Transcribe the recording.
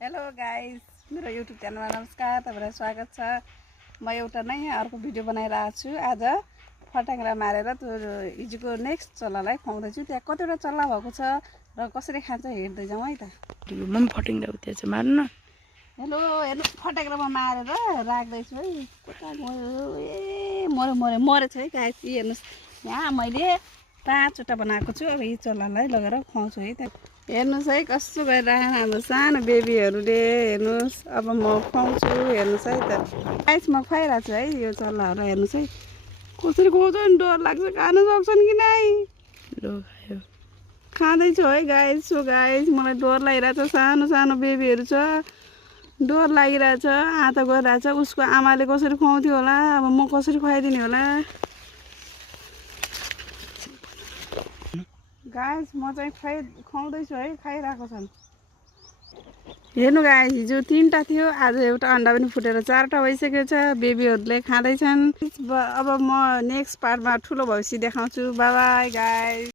Hello guys, मेरो YouTube च्यानलमा नमस्कार, तपाईहरुलाई स्वागत छ। म एउटा नयाँ अर्को भिडियो बनाइरहेको छु। आज फटाङ्ग्रा मारेर त्यो हिजोको नेक्स्ट चल्लालाई खुवाउँदै छु। त्यहाँ कतिवटा चल्ला भएको छ र कसरी खान्छ हेर्दै जाउँ है त। म फटाङ्ग्रा उता छ मार्नु न। हेलो, हेर्नु फटाङ्ग्रामा मारेर राख्दै छु है। कता गयो? ए मरेछ है गाइस। हेर्नुस्, यहाँ मैले 5वटा बनाएको छु। अब यी चल्लालाई लगेर खुवाउँछु है त। हेर्नुस् है कस्तो गरिरहेको हाम्रो सानो बेबीहरूले। हेर्नुस्, अब म खुवाउँछु। हेर्नुस् है त गाइस, म खुवाइरहेको छु है यो चल्लाहरू। हेर्नुस् है कसरी खुवाउँछ नि, डर लाग्छ। खानु सक्छन् कि नै? लो खायो। खाँदैछु है गाइस। सो गाइस, मलाई डर लागिरहेछ। सानो सानो बेबीहरू छ, डर लागिरहेछ। आँता गरिरहेछ। उसको आमाले कसरी खुवाउँथ्यो होला, अब म कसरी खुवाइदिने होला। गाइस, म चाहिँ खुवाउँदैछु है, खाइरहेको छन्। हेर्नु गाइस, हिजो 3टा थियो, आज एउटा अन्डा पनि फुटेर 4टा भइसकेको छ। बेबीहरूले खाँदैछन्। अब म नेक्स्ट पार्टमा ठुलो भएपछि देखाउँछु। Bye bye guys.